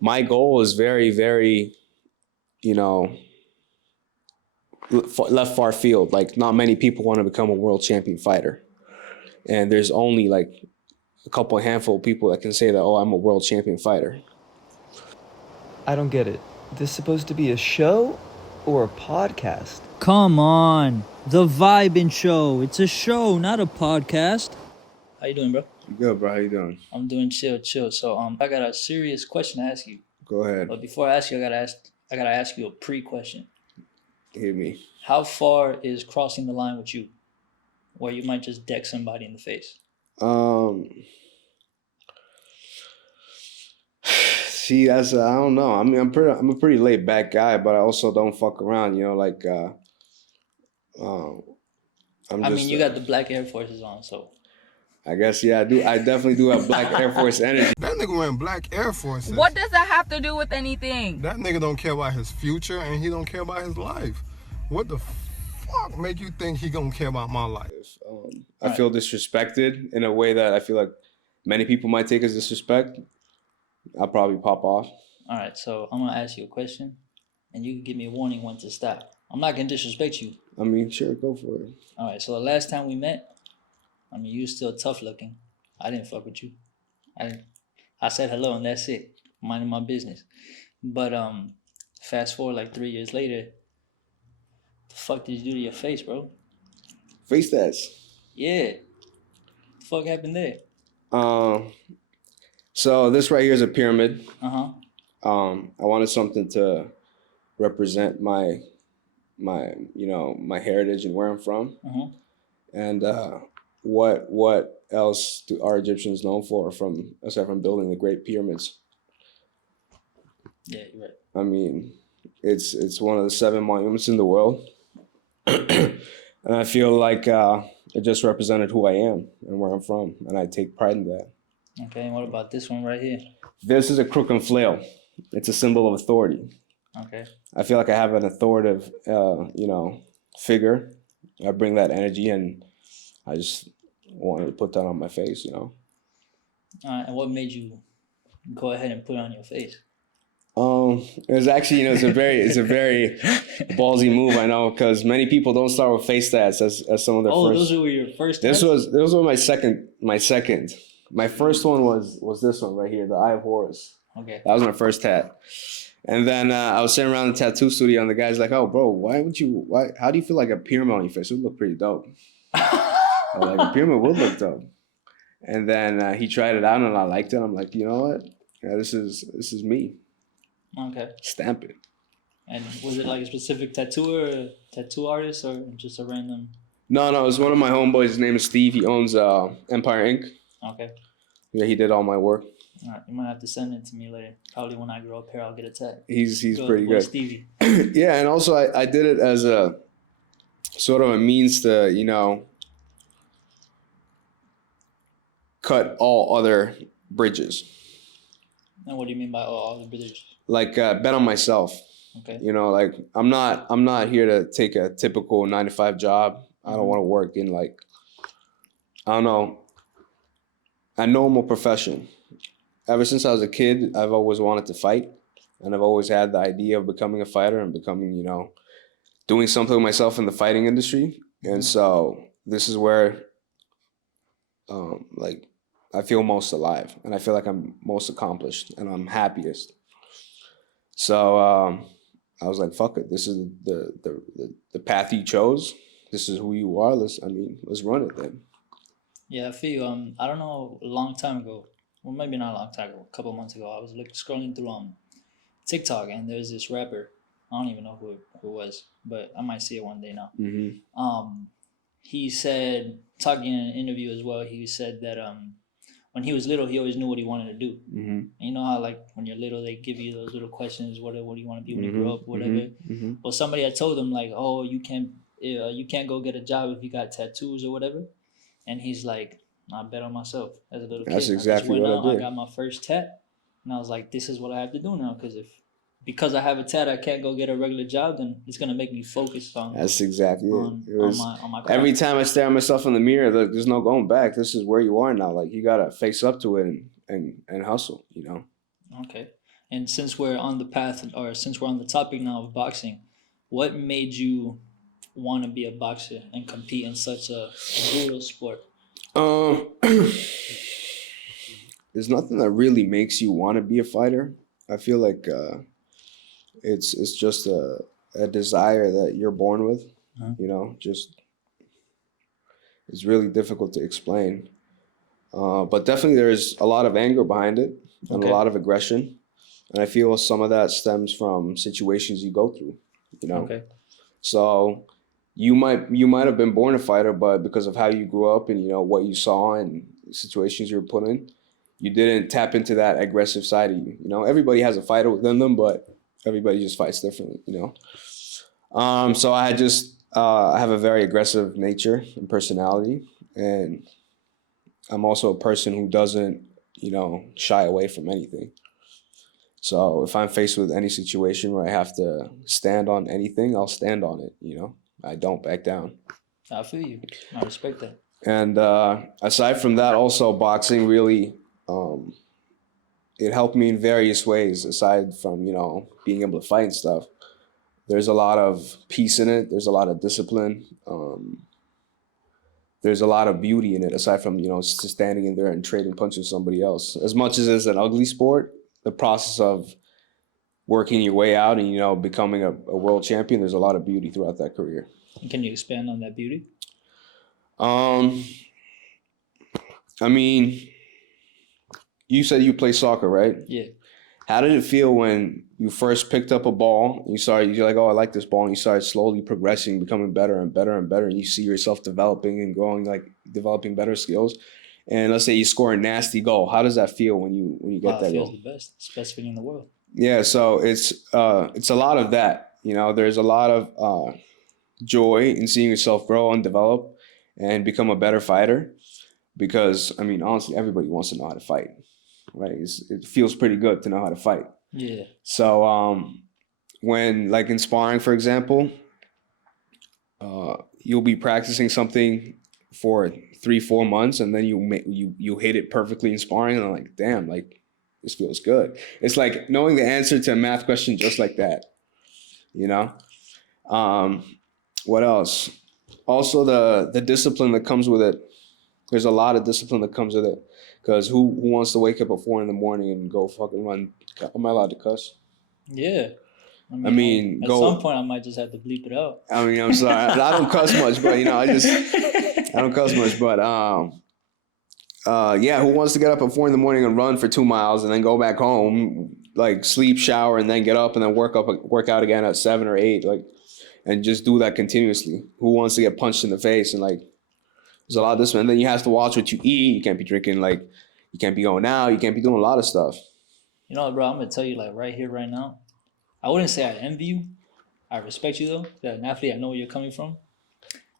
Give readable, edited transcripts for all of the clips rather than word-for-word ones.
my goal is very, very, you know, left far field. Like, not many people want to become a world champion fighter. And there's only like a couple handful of people that can say that, oh, I'm a world champion fighter. I don't get it. This supposed to be a show or a podcast? Come on. The Vybn Show. It's a show, not a podcast. How you doing, bro? Good, bro. How you doing? I'm doing chill. So I got a serious question to ask you. Go ahead. But before I ask you, I gotta ask you a pre-question. Hit me. How far is crossing the line with you, where you might just deck somebody in the face? See, I don't know. I mean, I'm a pretty laid back guy, but I also don't fuck around. You know, like You got the black Air Forces on, so. I guess, yeah, I do. I definitely do have black Air Force energy. That nigga wearing black Air Forces. What does that have to do with anything? That nigga don't care about his future and he don't care about his life. What the fuck make you think he gonna care about my life? I feel disrespected in a way that I feel like many people might take as disrespect. I'll probably pop off. All right, so I'm gonna ask you a question, and you can give me a warning when to stop. I'm not gonna disrespect you. I mean, sure, go for it. All right, so the last time we met, you was still tough looking. I didn't fuck with you. I said hello and that's it. Minding my business. But fast forward like 3 years later, the fuck did you do to your face, bro? Face that. Yeah. The fuck happened there? So this right here is a pyramid. Uh-huh. I wanted something to represent my heritage and where I'm from. Uh-huh. And what else are Egyptians known for aside from building the Great Pyramids? Yeah, you're right. I mean, it's one of the 7 monuments in the world. And I feel like it just represented who I am and where I'm from, and I take pride in that. Okay, and what about this one right here? This is a crook and flail. It's a symbol of authority. Okay. I feel like I have an authoritative, figure. I bring that energy, and I just wanted to put that on my face, All right, and what made you go ahead and put it on your face? It was actually, it's a very ballsy move, I know, because many people don't start with face tats as some of their first. Oh, those were your first. This was my second. My first one was this one right here, the Eye of Horus. Okay. That was my first tat. And then I was sitting around the tattoo studio, and the guy's like, "Oh, bro, how do you feel like a pyramid on your face? It would look pretty dope." I was like, a pyramid would look dope. And then he tried it out, and I liked it. I'm like, you know what? Yeah, this is me. Okay. Stamp it. And was it like a specific tattooer, or tattoo artist, or just a random? No, it was one of my homeboys. His name is Steve. He owns Empire Ink. Okay. Yeah, he did all my work. All right, you might have to send it to me later. Probably when I grow up here, I'll get a tat. He's pretty good. Stevie. Yeah, and also I did it as a sort of a means to, cut all other bridges. And what do you mean by all the bridges? Like bet on myself. Okay. Like I'm not here to take a typical 9-to-5 job. I don't want to work in a normal profession. Ever since I was a kid, I've always wanted to fight, and I've always had the idea of becoming a fighter and becoming, doing something with myself in the fighting industry. And so this is where, I feel most alive, and I feel like I'm most accomplished, and I'm happiest. So I was like, fuck it. This is the path you chose. This is who you are. Let's run it then. Yeah, I feel I don't know, a long time ago, well, maybe not a long time ago, a couple months ago, I was scrolling through TikTok, and there's this rapper. I don't even know who it was, but I might see it one day now. Mm-hmm. He said, talking in an interview as well, he said that when he was little, he always knew what he wanted to do. Mm-hmm. And you know how when you're little, they give you those little questions, what do you want to be when Mm-hmm. you grow up, whatever. Mm-hmm. Well, somebody had told him oh, you can't go get a job if you got tattoos or whatever. And he's like, I bet on myself as a little kid. That's exactly what I did. I got my first tat, and I was like, this is what I have to do now, because I have a tat, I can't go get a regular job, then it's gonna make me focus on. That's exactly it. On my craft. Every time I stare at myself in the mirror, there's no going back. This is where you are now. Like, you gotta face up to it and hustle. Okay, And since we're on the path, or since we're on the topic now of boxing, what made you want to be a boxer and compete in such a brutal sport? There's nothing that really makes you want to be a fighter. I feel like it's just a desire that you're born with. You know, just it's really difficult to explain. But definitely there's a lot of anger behind it and a lot of aggression. And I feel some of that stems from situations you go through, you know. Okay. So you might have been born a fighter, but because of how you grew up and, you know, what you saw and situations you were put in, you didn't tap into that aggressive side of you. You know, everybody has a fighter within them, but everybody just fights differently, you know. So I have a very aggressive nature and personality, and I'm also a person who doesn't, you know, shy away from anything. So if I'm faced with any situation where I have to stand on anything, I'll stand on it, you know. I don't back down. I feel you. I respect that. And aside from that, also boxing really, it helped me in various ways. Aside from, you know, being able to fight and stuff, there's a lot of peace in it. There's a lot of discipline. There's a lot of beauty in it. Aside from, you know, just standing in there and trading punches with somebody else. As much as it's an ugly sport, the process of working your way out and, you know, becoming a world champion, there's a lot of beauty throughout that career. Can you expand on that beauty? I mean, you said you play soccer, right? Yeah. How did it feel when you first picked up a ball and you're like, oh, I like this ball, and you started slowly progressing, becoming better and better and better, and you see yourself developing and growing, like developing better skills, and let's say you score a nasty goal. How does that feel when you get that It feels goal? the best. It's the best feeling in the world. Yeah, so it's a lot of that. You know, there's a lot of joy in seeing yourself grow and develop and become a better fighter. Because I mean, honestly, everybody wants to know how to fight, right? It feels pretty good to know how to fight. Yeah. So when, like in sparring, for example, you'll be practicing something for 3-4 months, and then you hit it perfectly in sparring, and I'm like, damn, like this feels good. It's like knowing the answer to a math question just like that, you know. What else? Also, the discipline that comes with it. There's a lot of discipline that comes with it. Because who wants to wake up at 4 a.m. and go fucking run? Am I allowed to cuss? Yeah. I mean, at go. some point I might just have to bleep it out. I mean, I'm sorry. I don't cuss much, but you know, I don't cuss much, but yeah, who wants to get up at 4 a.m. and run for 2 miles and then go back home, like sleep, shower, and then get up and then work out again at 7 or 8, like, and just do that continuously? Who wants to get punched in the face? And like, there's a lot of this, and then you have to watch what you eat. You can't be drinking, like, you can't be going out. You can't be doing a lot of stuff. You know, bro, I'm gonna tell you, like, right here, right now. I wouldn't say I envy you. I respect you though. That an athlete, I know where you're coming from.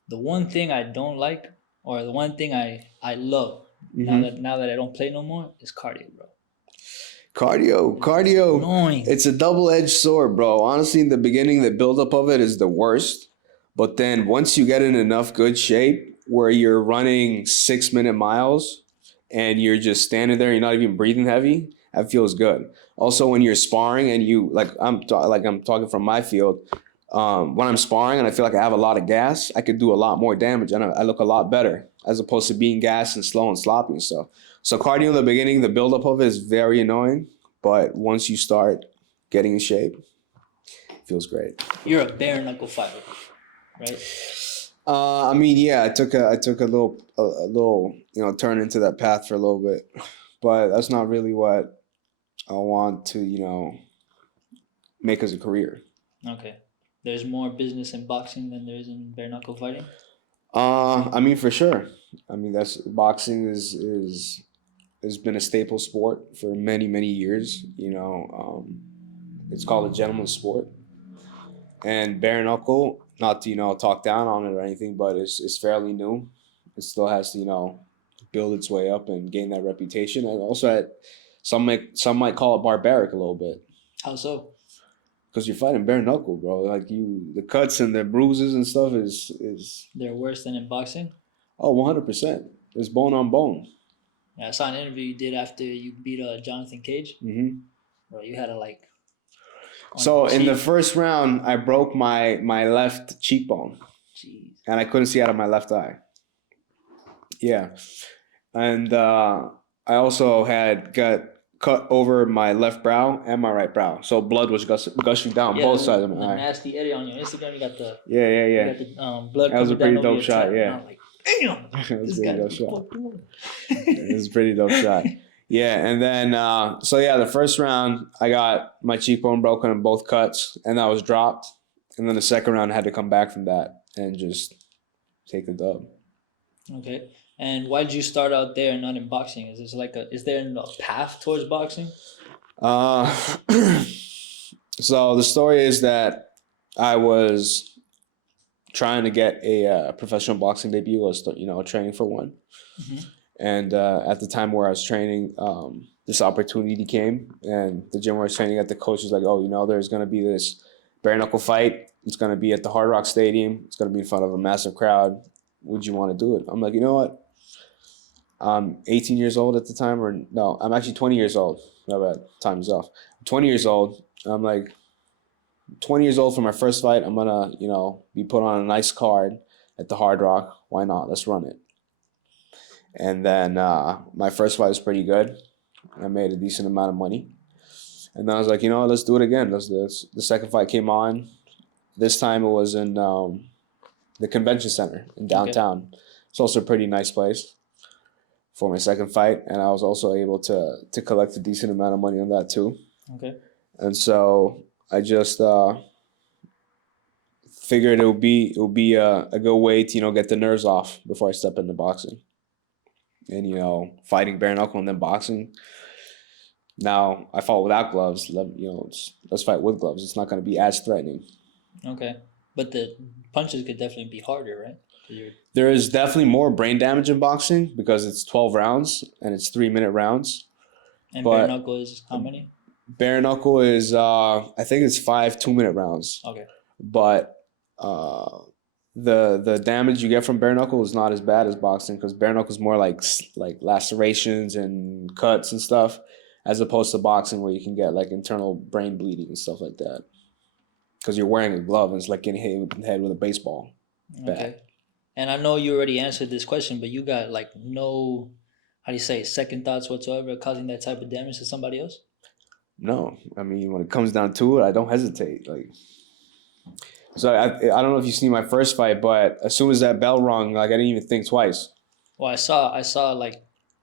The one thing I don't like, or the one thing I love now that I don't play no more, is cardio, bro. Cardio. Annoying. It's a double-edged sword, bro. Honestly, in the beginning, the buildup of it is the worst. But then once you get in enough good shape where you're running 6-minute miles and you're just standing there, you're not even breathing heavy, that feels good. Also, when you're sparring and you I'm talking from my field, when I'm sparring and I feel like I have a lot of gas, I could do a lot more damage and I look a lot better as opposed to being gassed and slow and sloppy and stuff. So cardio in the beginning, the buildup of it is very annoying, but once you start getting in shape, it feels great. You're a bare knuckle fighter, right? I mean, yeah, I took a little you know, turn into that path for a little bit, but that's not really what I want to, you know, make as a career. Okay. There's more business in boxing than there is in bare knuckle fighting. I mean, for sure. I mean, boxing has been a staple sport for many years. You know, it's called a gentleman's sport, and bare knuckle. Not to, you know, talk down on it or anything, but it's fairly new. It still has to, you know, build its way up and gain that reputation, and also some might call it barbaric a little bit. How so? Because you're fighting bare knuckle, bro. Like the cuts and the bruises and stuff is They're worse than in boxing? oh, 100%. It's bone on bone. Yeah, I saw an interview you did after you beat Jonathan Cage. Mm-hmm. Bro, you had to like. on So your in the cheek. first round, I broke my left cheekbone, Jeez. and I couldn't see out of my left eye. Yeah, and I also got cut over my left brow and my right brow, so blood was gushing down both sides of the my eye. nasty edit on your Instagram. You got the Yeah. you got the blood That was a coming pretty down over dope your shot. tat. And Yeah, I'm like, damn, it was this a pretty guy dope what the shot. fuck doing? It was a pretty dope shot. Yeah, and then so yeah, the first round I got my cheekbone broken and both cuts, and that was dropped. And then the second round I had to come back from that and just take the dub. Okay. And why did you start out there and not in boxing? Is there a path towards boxing? Uh, so the story is that I was trying to get a professional boxing debut. I was training for one, and at the time where I was training, this opportunity came, and the gym where I was training at, the coach was like, "Oh, there's going to be this bare knuckle fight. It's going to be at the Hard Rock Stadium. It's going to be in front of a massive crowd. Would you want to do it?" I'm like, you know what? I'm 18 years old at the time, or no, I'm actually 20 years old. My bad, time is off. I'm 20 years old. I'm like 20 years old for my first fight. I'm gonna, be put on a nice card at the Hard Rock. Why not? Let's run it. And then my first fight was pretty good. I made a decent amount of money. And then I was like, let's do it again. The second fight came on. This time it was in the convention center in downtown. Okay. It's also a pretty nice place for my second fight. And I was also able to collect a decent amount of money on that too. Okay. And so I just figured it would be a good way to get the nerves off before I step into boxing. And fighting bare knuckle and then boxing. Now I fought without gloves. Let's fight with gloves. It's not going to be as threatening. Okay, but the punches could definitely be harder, right? There is definitely more brain damage in boxing because it's 12 rounds and it's 3-minute rounds. And bare knuckle is how many? Bare knuckle is I think it's 5 2-minute rounds. Okay. But the damage you get from bare knuckle is not as bad as boxing because bare knuckle is more like lacerations and cuts and stuff, as opposed to boxing where you can get like internal brain bleeding and stuff like that because you're wearing a glove and it's like getting hit in the head with a baseball bat. Okay. And I know you already answered this question, but you got like no, how do you say, second thoughts whatsoever causing that type of damage to somebody else? No, I mean when it comes down to it, I don't hesitate. So I don't know if you see my first fight, but as soon as that bell rung, I didn't even think twice. Well, I saw like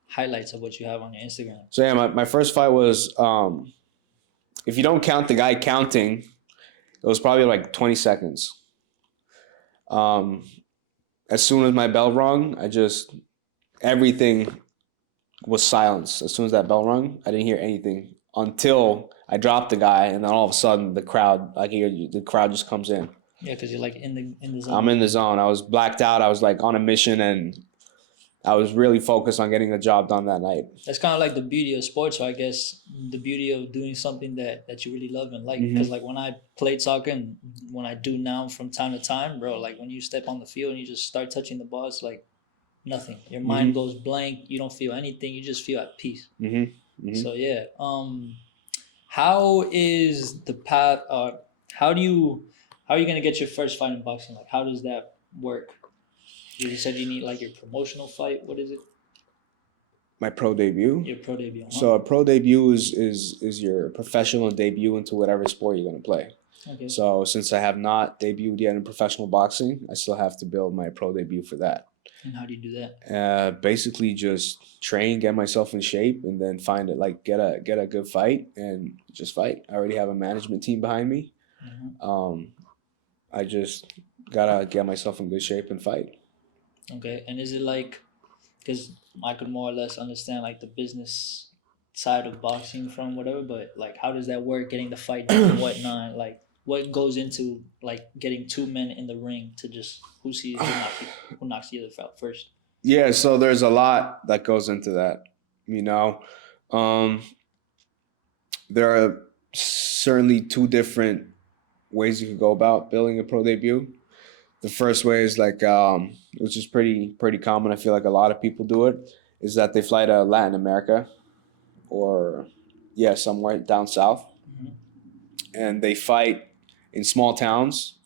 highlights of what you have on your Instagram. So yeah, my first fight was, if you don't count the guy counting, it was probably like 20 seconds. As soon as my bell rung, everything was silence. As soon as that bell rung, I didn't hear anything until I dropped the guy, and then all of a sudden the crowd just comes in. Yeah, because you're like in the zone. I'm in the zone. I was blacked out. I was like on a mission, and I was really focused on getting the job done that night. That's kind of like the beauty of sports, or I guess the beauty of doing something that you really love and like. Because like when I played soccer and when I do now from time to time, bro, like when you step on the field and you just start touching the ball, it's like nothing. Your mind goes blank. You don't feel anything. You just feel at peace. So yeah. How is the path? How are you gonna get your first fight in boxing? Like, how does that work? You said you need like your promotional fight. What is it? My pro debut. Your pro debut. Huh? So a pro debut is your professional debut into whatever sport you're gonna play. Okay. So since I have not debuted yet in professional boxing, I still have to build my pro debut for that. And how do you do that? Basically just train, get myself in shape, and then get a good fight and just fight. I already have a management team behind me. I just gotta get myself in good shape and fight. Okay, and is it like, because I could more or less understand like the business side of boxing from whatever, but like how does that work? Getting the fight done and whatnot, like what goes into like getting two men in the ring to just who knocks the other out first? Yeah, so there's a lot that goes into that. There are certainly two different ways you could go about building a pro debut. The first way is which is pretty common. I feel like a lot of people do it, is that they fly to Latin America or Yeah, somewhere down south. Mhm. And they fight in small towns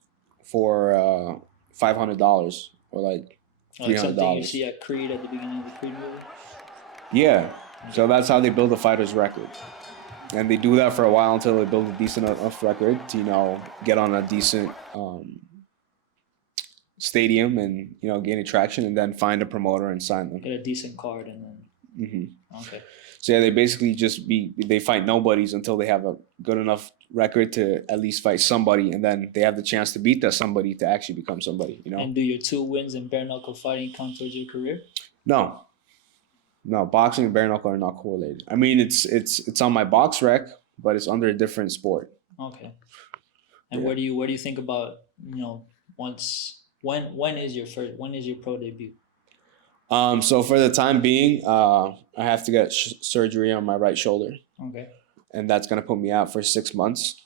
for $500 or like Like something you $300. see at Creed at the beginning of the Creed movie. Yeah. So that's how they build a fighter's record. And they do that for a while until they build a decent enough record to, get on a decent stadium and, gain attraction and then find a promoter and sign them. Get a decent card and then. Okay. So yeah, they basically they fight nobodies until they have a good enough record to at least fight somebody, and then they have the chance to beat that somebody to actually become somebody, And do your 2 wins in bare knuckle fighting count towards your career? No, boxing and bare knuckle are not correlated. I mean, it's on my box rec, but it's under a different sport. Okay. And Yeah. where do you think about, when is your pro debut? So for the time being, I have to get surgery on my right shoulder, Okay. and that's gonna put me out for 6 months.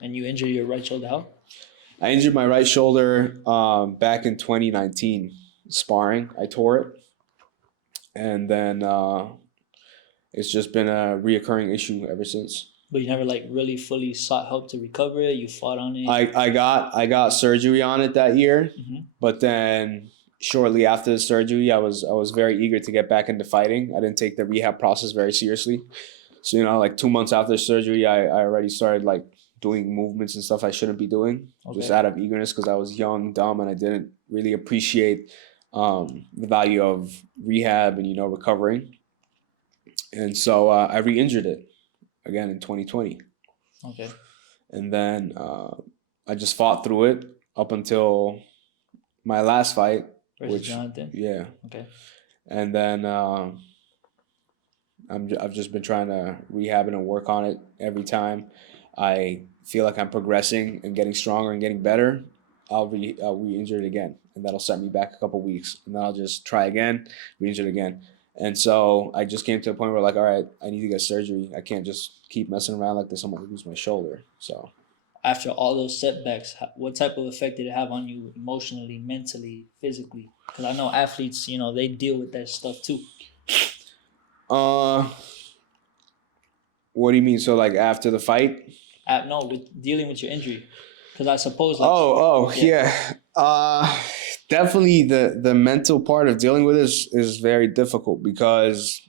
And you injure your right shoulder how? I injured my right shoulder back in 2019 sparring. I tore it, and then it's just been a reoccurring issue ever since. But you never like really fully sought help to recover it. You fought on it. I got surgery on it that year, Mhm. but then shortly after the surgery, I was very eager to get back into fighting. I didn't take the rehab process very seriously, so like 2 months after surgery, I already started like doing movements and stuff I shouldn't be doing, just Okay. out of eagerness because I was young, dumb, and I didn't really appreciate the value of rehab and recovering. And so I re-injured it again in 2020. Okay. And then I just fought through it up until my last fight, Versus Jonathan. yeah. Okay. And then I've just been trying to rehab it and work on it every time. I feel like I'm progressing and getting stronger and getting better. I'll re-injure it again, and that'll set me back a couple weeks, and then I'll just try again, re-injure it again. And so I just came to a point where, like, all right, I need to get surgery. I can't just keep messing around like this. I'm gonna lose my shoulder. So After all those setbacks, what type of effect did it have on you emotionally, mentally, physically? Because I know athletes, they deal with that stuff too. what do you mean? So like after the fight? No, with dealing with your injury. Because I suppose Yeah. Definitely the mental part of dealing with this is very difficult because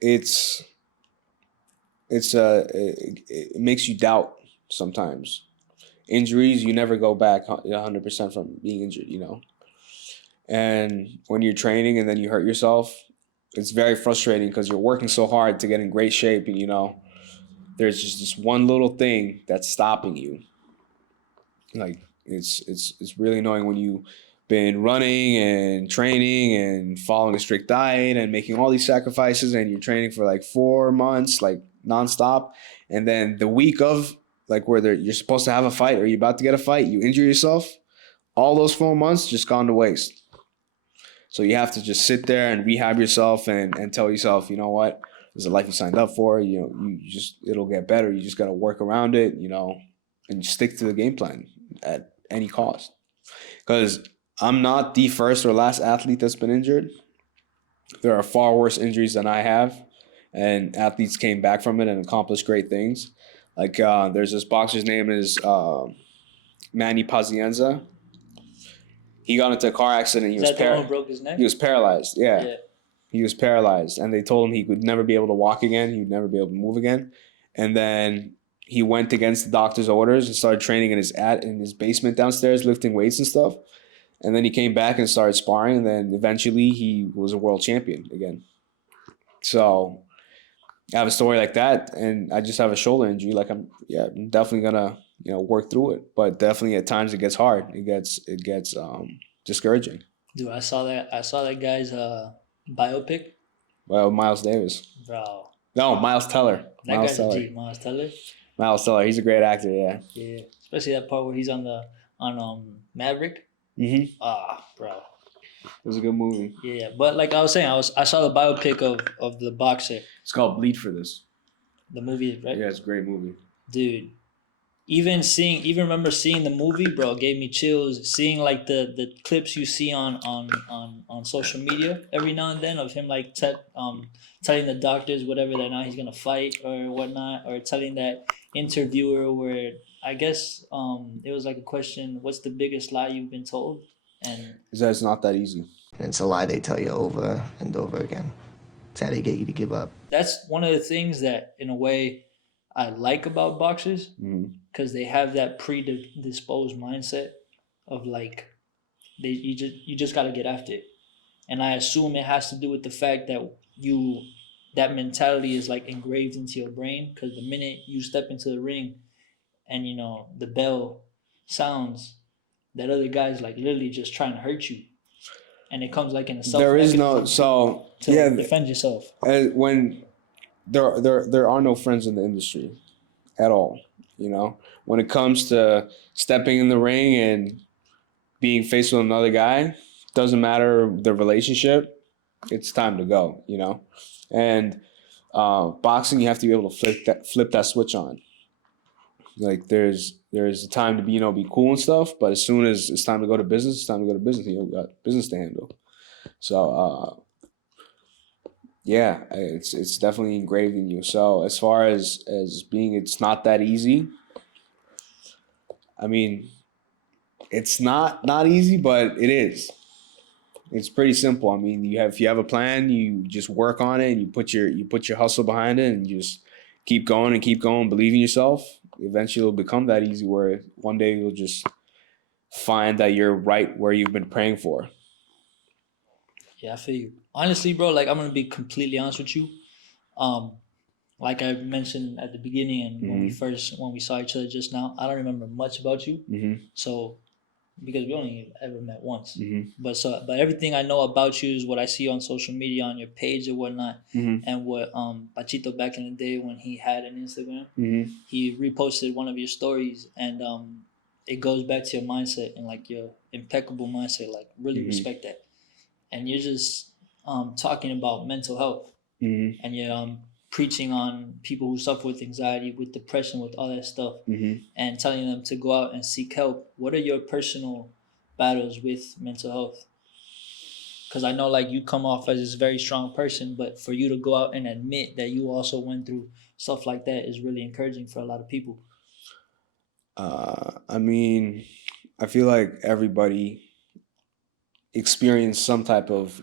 it makes you doubt sometimes. Injuries, you never go back 100% from being injured, And when you're training and then you hurt yourself, it's very frustrating because you're working so hard to get in great shape, and there's just this one little thing that's stopping you. Like it's really annoying when you've been running and training and following a strict diet and making all these sacrifices, and you're training for like 4 months, like nonstop, and then the week of like where you're supposed to have a fight or you're about to get a fight, you injure yourself. All those 4 months just gone to waste. So you have to just sit there and rehab yourself and tell yourself, you know what, there's a life you signed up for. It'll get better. You just got to work around it, and stick to the game plan at any cost. Because I'm not the first or last athlete that's been injured. There are far worse injuries than I have, and athletes came back from it and accomplished great things. Like there's this boxer's name is Manny Pazienza. He got into a car accident. Is that the one who broke his neck? He was paralyzed. Yeah. He was paralyzed, and they told him he would never be able to walk again. He would never be able to move again. And then he went against the doctor's orders and started training in his basement downstairs, lifting weights and stuff. And then he came back and started sparring, and then eventually he was a world champion again. So I have a story like that, and I just have a shoulder injury. Like I'm definitely gonna work through it, but definitely at times it gets hard. It gets discouraging. Dude, I saw that guy's biopic. Well, Miles Davis. Bro. No, Miles Teller. That guy's a G. Miles Teller. Miles Teller. He's a great actor. Yeah. Yeah, especially that part where he's on Maverick. Mm-hmm. Bro. It was a good movie. Yeah, but like I was saying, I saw the biopic of the boxer. It's called Bleed for This. The movie, right? Yeah, it's a great movie. Dude, even remember seeing the movie, bro, it gave me chills. Seeing like the clips you see on social media every now and then of him like telling the doctors whatever that now he's gonna fight or whatnot, or telling that interviewer where I guess it was like a question, what's the biggest lie you've been told? And Is that it's not that easy. And it's a lie they tell you over and over again. It's how they get you to give up. that's one of the things that in a way I like about boxers, because they have that predisposed mindset of like you just got to get after it, and I assume it has to do with the fact that that mentality is like engraved into your brain, because the minute you step into the ring and the bell sounds, that other guy's like literally just trying to hurt you, and it comes like in a self There is no to defend yourself. When there are no friends in the industry at all. When it comes to stepping in the ring and being faced with another guy, doesn't matter the relationship, it's time to go. And boxing, you have to be able to flip that switch on. Like there's a time to be cool and stuff, but as soon as it's time to go to business, it's time to go to business. You got business to handle. So yeah, it's definitely engraved in you. So as far as being, it's not that easy. I mean, it's not easy, but it is. It's pretty simple. I mean, if you have a plan, you just work on it, and you put your hustle behind it, and you just keep going, believe in yourself. Eventually it'll become that easy where one day you'll just find that you're right where you've been praying for. Yeah, I feel you. Honestly, bro, like I'm gonna be completely honest with you. Like I mentioned at the beginning and when we saw each other just now, I don't remember much about you. So because we only ever met once. But everything I know about you is what I see on social media, on your page or whatnot, and what Pachito back in the day when he had an Instagram, he reposted one of your stories, and it goes back to your mindset and like your impeccable mindset. Like really respect that, and you're just talking about mental health, and you're preaching on people who suffer with anxiety, with depression, with all that stuff, and telling them to go out and seek help. What are your personal battles with mental health? Because I know like you come off as this very strong person, but for you to go out and admit that you also went through stuff like that is really encouraging for a lot of people. I mean, I feel like everybody experienced some type of,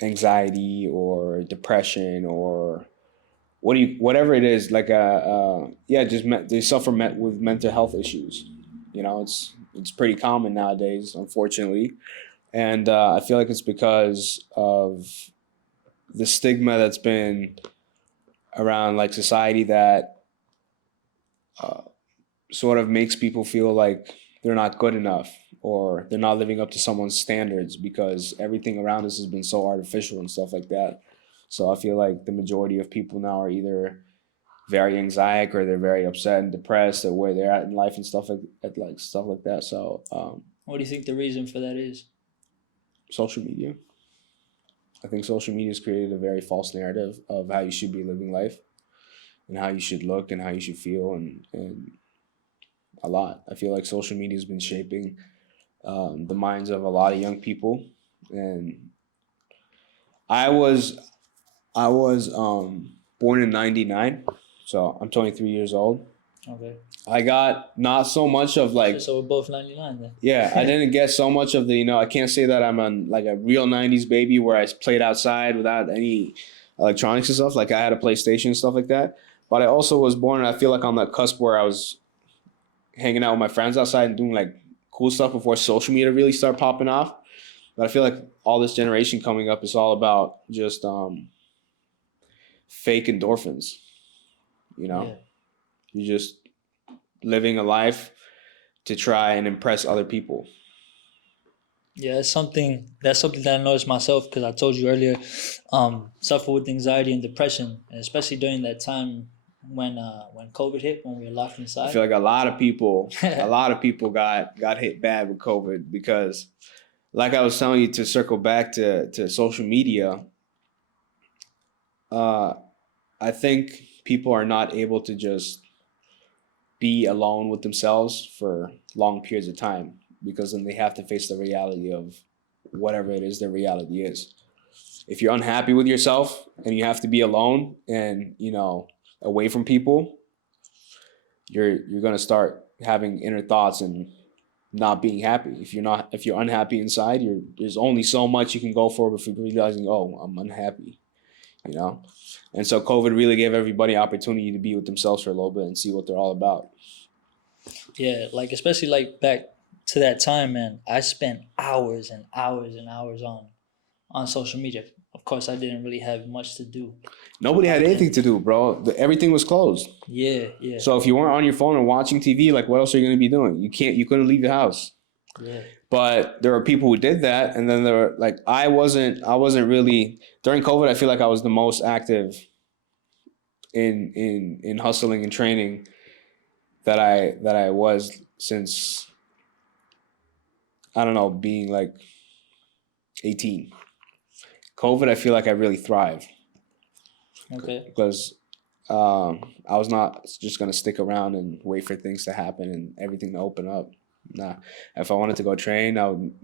anxiety or depression or whatever it is. Like they suffer with mental health issues. It's pretty common nowadays, unfortunately, and I feel like it's because of the stigma that's been around like society that sort of makes people feel like they're not good enough or they're not living up to someone's standards because everything around us has been so artificial and stuff like that. So I feel like the majority of people now are either very anxiety or they're very upset and depressed at where they're at in life and stuff like that. So what do you think the reason for that is? Social media. I think social media has created a very false narrative of how you should be living life and how you should look and how you should feel and a lot. I feel like social media has been shaping the minds of a lot of young people, and I was born in '99, so I'm 23 years old. Okay. I got not so much of like. So we're both 99 then. Yeah, I didn't get so much of the. I can't say that I'm like a real '90s baby where I played outside without any electronics and stuff. Like I had a PlayStation and stuff like that. But I also was born, and I feel like on that cusp where I was hanging out with my friends outside and doing like cool stuff before social media really started popping off. But I feel like all this generation coming up is all about just fake endorphins. Yeah. You're just living a life to try and impress other people. Yeah, that's something that I noticed myself, because I told you earlier, suffer with anxiety and depression, and especially during that time when COVID hit, when we were locked inside. I feel like a lot of people got hit bad with COVID because, like I was telling you, to circle back to social media, I think people are not able to just be alone with themselves for long periods of time, because then they have to face the reality of whatever it is their reality is. If you're unhappy with yourself and you have to be alone and, you know, away from people, you're going to start having inner thoughts and not being happy. If you're unhappy inside, there's only so much you can go for before realizing, oh, I'm unhappy, you know? And so COVID really gave everybody opportunity to be with themselves for a little bit and see what they're all about. Yeah, like especially like back to that time, man, I spent hours and hours and hours on social media. Of course, I didn't really have much to do. Nobody had anything to do, bro. Everything was closed. Yeah, yeah. So if you weren't on your phone or watching TV, like what else are you going to be doing? You couldn't leave the house. Yeah. But there were people who did that, and then there were like I wasn't really during COVID. I feel like I was the most active in hustling and training that I was since, I don't know, being like 18. COVID, I feel like I really thrived. Okay. Because I was not just gonna stick around and wait for things to happen and everything to open up. Nah, if I wanted to go train,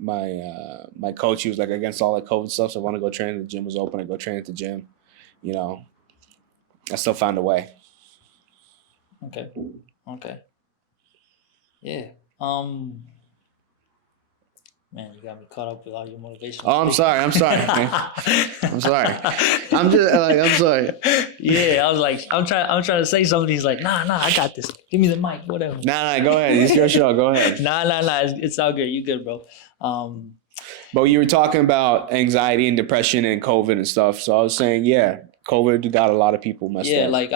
my coach, he was like against all that COVID stuff. So I want to go train. The gym was open. I go train at the gym. You know, I still found a way. Okay. Okay. Yeah. Man, you got me caught up with all your motivation. Oh, I'm sorry. I'm sorry. I'm sorry. I'm sorry. Yeah, I was like, I'm trying to say something. He's like, nah, I got this. Give me the mic, whatever. Nah, go ahead. It's your show. Go ahead. Nah. It's all good. You good, bro. But you were talking about anxiety and depression and COVID and stuff. So I was saying, yeah, COVID got a lot of people messed up. Yeah, like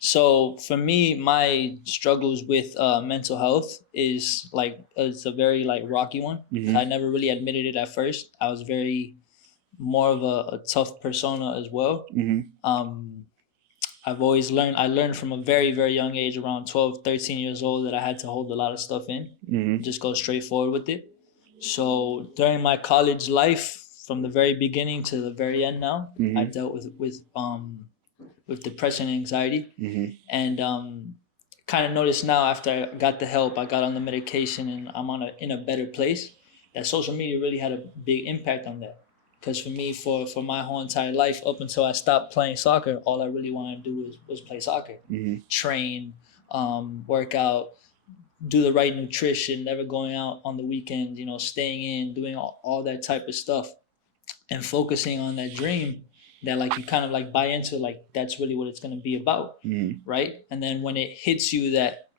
so for me, my struggles with mental health is like, it's a very like rocky one. Mm-hmm. I never really admitted it at first. I was very more of a tough persona as well. Mm-hmm. I learned from a very, very young age, around 12, 13 years old, that I had to hold a lot of stuff in, Mm-hmm. just go straight forward with it. So during my college life, from the very beginning to the very end now, Mm-hmm. I dealt with depression and anxiety. Mm-hmm. And kind of noticed now, after I got the help, I got on the medication, and I'm in a better place, that social media really had a big impact on that. Because for me, for my whole entire life, up until I stopped playing soccer, all I really wanted to do was play soccer. Mm-hmm. Train, work out, do the right nutrition, never going out on the weekends, you know, staying in, doing all that type of stuff, and focusing on that dream that like you kind of like buy into, like that's really what it's going to be about. Mm-hmm. Right? And then when it hits you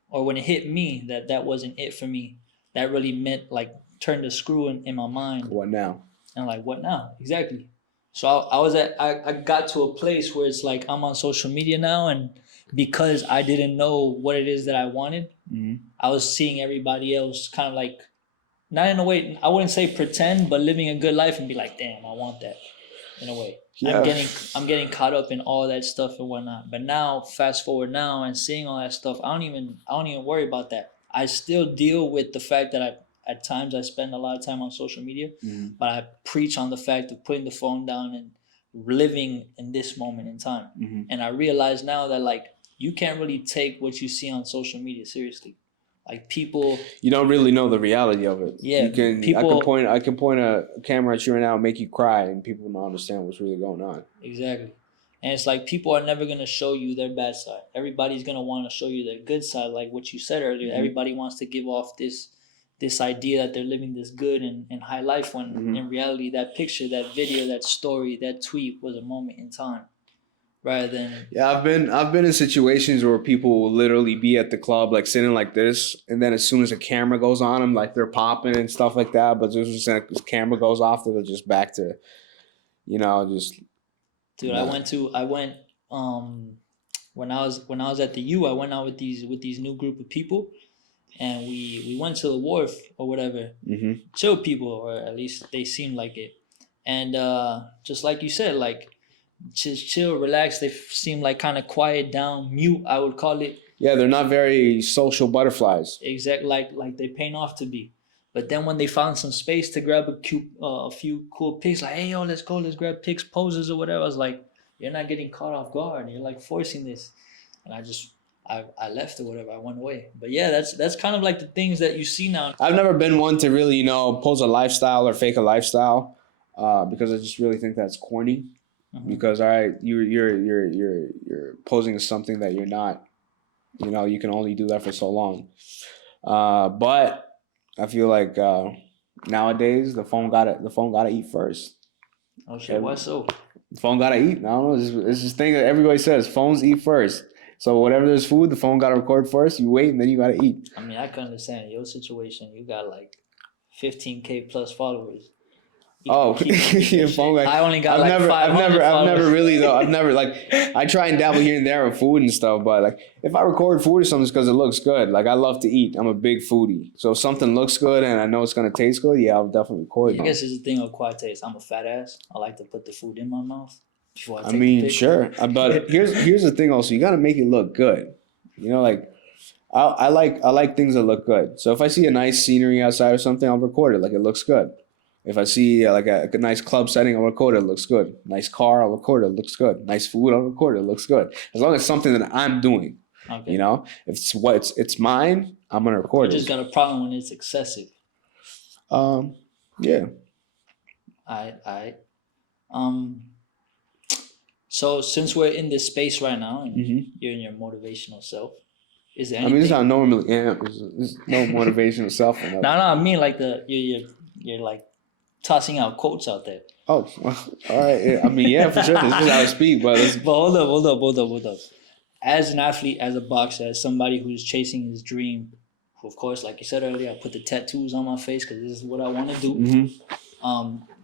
when it hit me that wasn't it for me, that really meant like turned the screw in my mind. What now? And like, what now? Exactly. So I got to a place where it's like I'm on social media now, and because I didn't know what it is that I wanted, Mm-hmm. I was seeing everybody else kind of like, not in a way, I wouldn't say pretend, but living a good life and be like, damn, I want that, in a way. Yeah. I'm getting caught up in all that stuff and whatnot. But now, fast forward now and seeing all that stuff, I don't even worry about that. I still deal with the fact that at times I spend a lot of time on social media, Mm-hmm. but I preach on the fact of putting the phone down and living in this moment in time. Mm-hmm. And I realize now that like you can't really take what you see on social media seriously. Like people, You don't really know the reality of it. Yeah, You can. people- I can point a camera at you right now and make you cry, and people don't understand what's really going on. exactly. And it's like people are never going to show you their bad side. Everybody's going to want to show you their good side, like what you said earlier. Mm-hmm. Everybody wants to give off this idea that they're living this good and high life, when Mm-hmm. in reality that picture, that video, that story, that tweet was a moment in time, rather than Yeah, I've been in situations where people will literally be at the club like sitting like this, and then as soon as a camera goes on them, like they're popping and stuff like that. But just as the camera goes off, they're just back to, just. dude. Yeah. I went when I was at the U, I went out with these new group of people, and we went to the wharf or whatever. Mm-hmm. Chill people, or at least they seemed like it. And just like you said, like just chill, relax. They seem like kind of quiet down, mute, I would call it. Yeah, they're not very social butterflies. Exactly, like they paint off to be. But then when they found some space to grab a few cool pics, like, hey yo, let's go, let's grab pics, poses or whatever, I was like, you're not getting caught off guard. You're like forcing this. And I left or whatever. I went away. But yeah, that's kind of like the things that you see now. I've never been one to really, pose a lifestyle or fake a lifestyle, because I just really think that's corny. Mhm. Because all right, you're posing something that you're not. You can only do that for so long. But I feel like nowadays the phone gotta eat first. Oh shit, why so? The phone gotta eat. I don't know. It's this thing that everybody says. Phones eat first. So whatever there's food, the phone gotta record first. You wait and then you gotta eat. I mean, I can understand your situation. You got like 15K plus followers. Oh, your phone. I only got I've like 500 I've never followers. really though. I've never like. I try and dabble here and there with food and stuff, but like if I record food or something, it's because it looks good. Like I love to eat. I'm a big foodie, so if something looks good and I know it's gonna taste good, yeah, I'll definitely record. I guess it's the thing of quiet taste. I'm a fat ass. I like to put the food in my mouth before I take I the mean, picture. sure, but here's the thing. Also, you gotta make it look good. Like I like things that look good. So if I see a nice scenery outside or something, I'll record it like it looks good. If I see like a nice club setting, I'll record it. It looks good. Nice car, I'll record it. It looks good. Nice food, I'll record it. It looks good. As long as it's something that I'm doing, Okay. if it's mine, I'm gonna You record just it. got a problem when it's excessive. Yeah. I. So since we're in this space right now and you're in your motivational self, is there I anything? mean, it's not normally. Yeah, there's no motivational self. No, I mean like you're like tossing out quotes out there. Oh, well, all right. Yeah, I mean, yeah, for sure. This is how I speak, but it's, But hold up. As an athlete, as a boxer, as somebody who's chasing his dream, who, of course, like you said earlier, I put the tattoos on my face because this is what I want to do.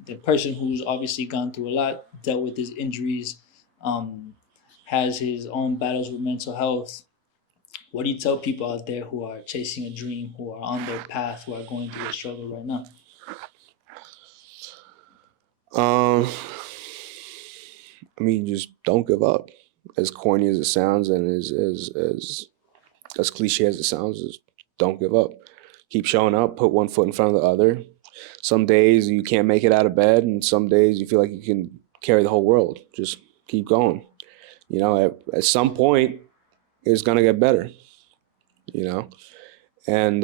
The person who's obviously gone through a lot, dealt with his injuries, has his own battles with mental health. What do you tell people out there who are chasing a dream, who are on their path, who are going through a struggle right now? I mean, just don't give up. As corny as it sounds, and as cliche as it sounds, just don't give up. Keep showing up. Put one foot in front of the other. Some days you can't make it out of bed, and some days you feel like you can carry the whole world. Just keep going. At some point, it's gonna get better. And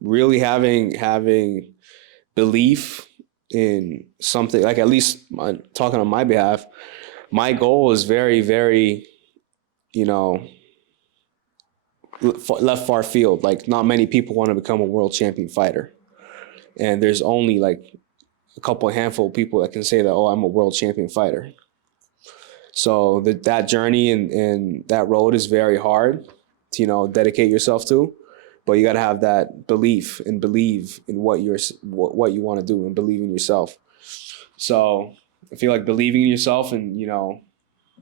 really having belief in something, like at least talking on my behalf, my goal is very, very, left far field. Like not many people want to become a world champion fighter. And there's only like a handful of people that can say that, oh, I'm a world champion fighter. So that journey and that road is very hard to, dedicate yourself to. But you got to have that belief and believe in what you want to do and believe in yourself. So I feel like believing in yourself and,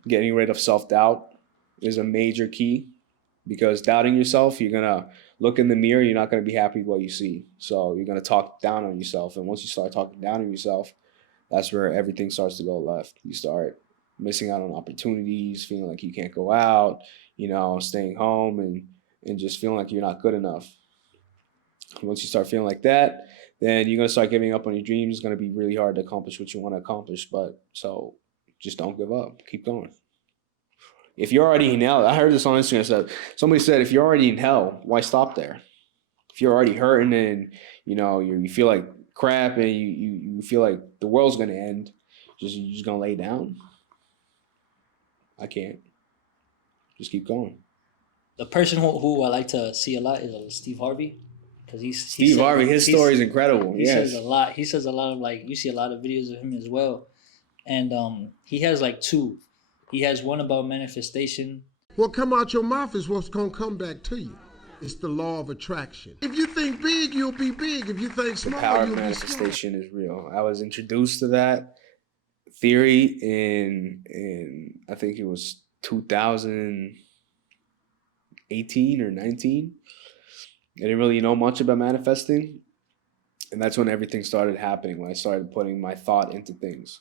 getting rid of self-doubt is a major key, because doubting yourself, you're going to look in the mirror, you're not going to be happy with what you see. So you're going to talk down on yourself. And once you start talking down on yourself, that's where everything starts to go left. You start missing out on opportunities, feeling like you can't go out, staying home and just feeling like you're not good enough. Once you start feeling like that, then you're going to start giving up on your dreams. It's going to be really hard to accomplish what you want to accomplish. But so just don't give up. Keep going. If you're already in hell, I heard this on Instagram. Somebody said, if you're already in hell, why stop there? If you're already hurting and, you feel like crap and you feel like the world's going to end, you're just going to lay down? I can't. Just keep going. The person who I like to see a lot is Steve Harvey. Steve Harvey, his story is incredible. He says a lot. He says a lot of you see a lot of videos of him as well. And he has like two. He has one about manifestation. What come out your mouth is what's going to come back to you. It's the law of attraction. If you think big, you'll be big. If you think small, the power of you'll manifestation is real. I was introduced to that theory in I think it was 2018 or 19. I didn't really know much about manifesting. And that's when everything started happening, when I started putting my thought into things.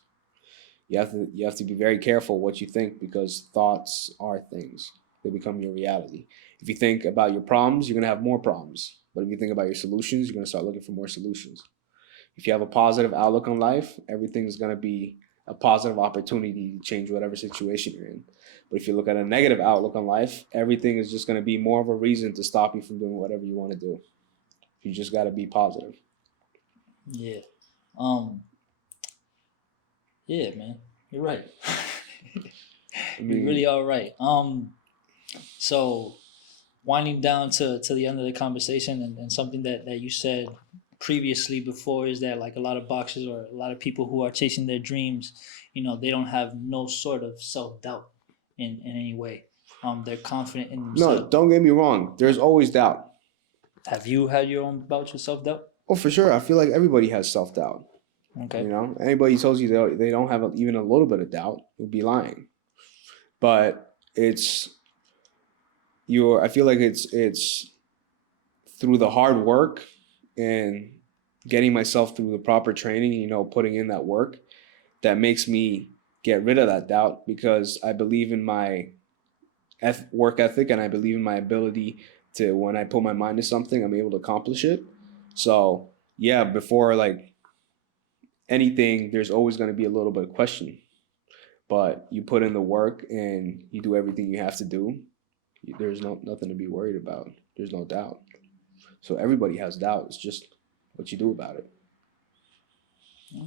You have to be very careful what you think, because thoughts are things. They become your reality. If you think about your problems, you're going to have more problems. But if you think about your solutions, you're going to start looking for more solutions. If you have a positive outlook on life, everything's going to be a positive opportunity to change whatever situation you're in. But if you look at a negative outlook on life, everything is just going to be more of a reason to stop you from doing whatever you want to do. You just got to be positive. Yeah. Yeah, man, you're right. You really are right. So winding down to the end of the conversation, and something that you said previously before is that like a lot of boxers or a lot of people who are chasing their dreams, they don't have no sort of self-doubt in any way. They're confident in themselves. No, don't get me wrong. There's always doubt. Have you had your own bouts with self-doubt? Oh, for sure. I feel like everybody has self-doubt. Okay. Anybody tells you they don't have even a little bit of doubt would be lying. But I feel like it's through the hard work and getting myself through the proper training, putting in that work, that makes me get rid of that doubt, because I believe in my work ethic and I believe in my ability to, when I put my mind to something, I'm able to accomplish it. So yeah, before like anything, there's always going to be a little bit of question, but you put in the work and you do everything you have to do. There's nothing to be worried about. There's no doubt. So everybody has doubt. It's just what you do about it.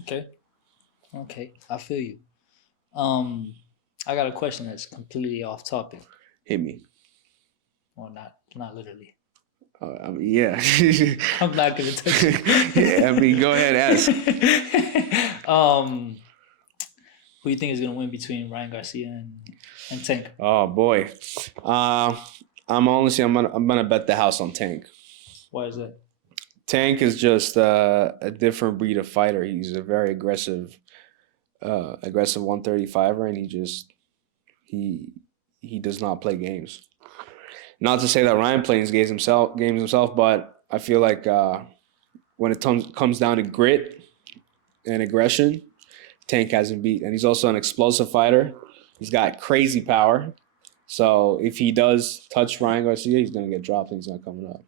Okay, I feel you. I got a question that's completely off topic. Hit me. Well, not literally. Yeah. I'm not gonna touch it. Yeah, go ahead, ask. Who do you think is gonna win between Ryan Garcia and Tank? Oh boy, I'm gonna bet the house on Tank. Why is that? Tank is just a different breed of fighter. He's a very aggressive 135er, and he does not play games. Not to say that Ryan plays games himself, but I feel like when it comes down to grit and aggression, Tank hasn't beat. And he's also an explosive fighter. He's got crazy power. So if he does touch Ryan Garcia, he's going to get dropped and he's not coming up.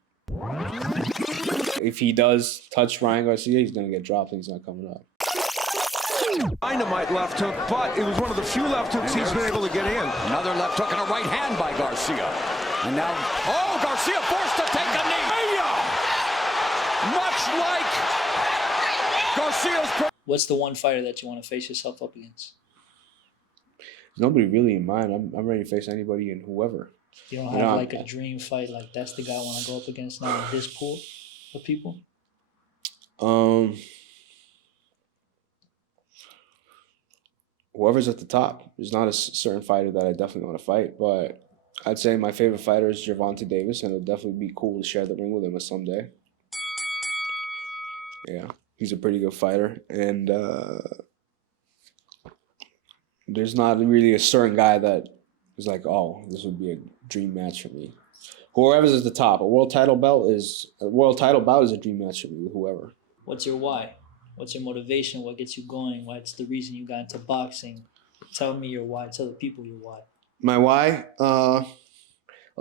If he does touch Ryan Garcia, he's going to get dropped and he's not coming up. Dynamite left hook, but it was one of the few left hooks he's been able to get in. Another left hook and a right hand by Garcia. And now, Garcia forced to take a knee. Much like Garcia's... What's the one fighter that you want to face yourself up against? There's nobody really in mind. I'm ready to face anybody and whoever. You don't have like a dream fight, like that's the guy I want to go up against now in this pool of people? Whoever's at the top. There's not a certain fighter that I definitely want to fight, but I'd say my favorite fighter is Gervonta Davis, and it'd definitely be cool to share the ring with him someday. Yeah, he's a pretty good fighter, and there's not really a certain guy that is like, oh, this would be a dream match for me. Whoever's at the top, a world title bout is a dream match for me with whoever. What's your why? What's your motivation? What gets you going? What's the reason you got into boxing? Tell me your why. Tell the people your why. My why? Well,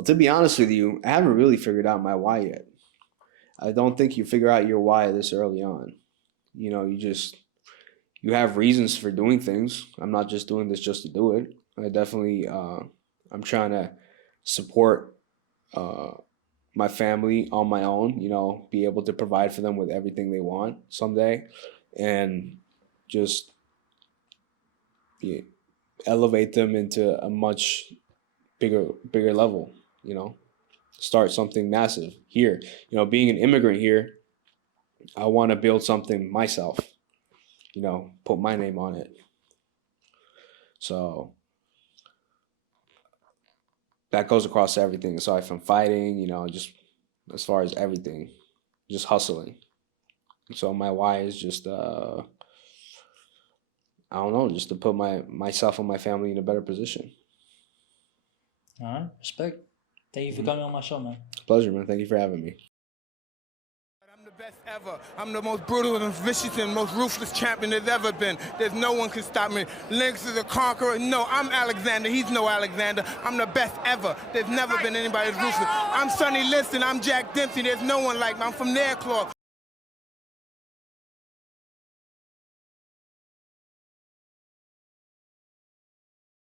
to be honest with you, I haven't really figured out my why yet. I don't think you figure out your why this early on. You have reasons for doing things. I'm not just doing this just to do it. I definitely, I'm trying to support my family on my own, be able to provide for them with everything they want someday, and just elevate them into a much bigger level, start something massive here. Being an immigrant here, I want to build something myself, put my name on it. So that goes across everything. Aside from fighting, just as far as everything, just hustling. So my why is just, I don't know, just to put myself and my family in a better position. All right, respect. Thank you for coming on my show, man. Pleasure, man. Thank you for having me. I'm the best ever. I'm the most brutal and vicious and most ruthless champion there's ever been. There's no one can stop me. Lynx is a conqueror. No, I'm Alexander. He's no Alexander. I'm the best ever. There's never been anybody as ruthless. I'm Sonny Liston. I'm Jack Dempsey. There's no one like me. I'm from their claw.